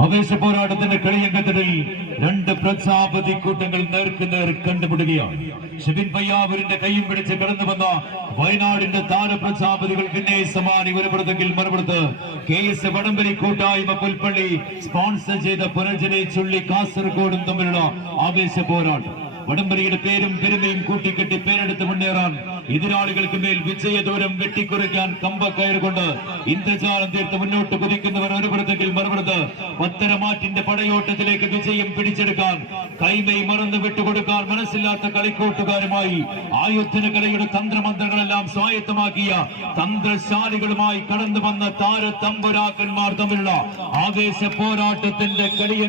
ആവേശ പോരാട്ടത്തിന്റെ കളിയങ്കത്തിൽ രണ്ട് പ്രജാപതി കൂട്ടങ്ങൾ നേർക്കുനേർ കണ്ടുപിടുകയാണ്. ഷിബിൻ പയ്യാവൂരിന്റെ കൈയും പിടിച്ച് കടന്നു വന്ന വയനാടിന്റെ താരപ്രജാപതികൾ പിന്നെ സമാനി ഒരുപുറത്തെങ്കിൽ മറുപുറത്ത് KS വടംവലി കൂട്ടായ്മ പുൽപ്പള്ളി സ്പോൺസർ ചെയ്ത പുനർജനെ ചുള്ളി കാസർഗോഡും തമ്മിലുള്ള ആവേശ പോരാട്ടം. വടംവലിയുടെ പേരും പെരുമയും കൂട്ടിക്കെട്ടി പേരെടുത്ത് മുന്നേറാൻ എതിരാളികൾക്ക് മേൽ വിജയദൂരം വെട്ടിക്കുറയ്ക്കാൻ കമ്പക്കയറുകൊണ്ട് ഇന്ദ്രജാലം തീർത്ത് മുന്നോട്ട് കുതിക്കുന്നവർ ഒരുപുറത്തെങ്കിൽ മറുപുറത്ത് പത്തരമാറ്റിന്റെ പടയോട്ടത്തിലേക്ക് വിജയം പിടിച്ചെടുക്കാൻ കൈമൈ മറന്ന് വിട്ടുകൊടുക്കാൻ മനസ്സില്ലാത്ത കളിക്കൂട്ടുകാരുമായി ആയുധന കളിയുടെ തന്ത്രമന്ത്രങ്ങളെല്ലാം സ്വായത്തമാക്കിയ തന്ത്രശാലികളുമായി കടന്നു വന്ന താരതമ്പുരാക്കന്മാർ തമ്മിലുള്ള ആവേശ പോരാട്ടത്തിന്റെ കളിയ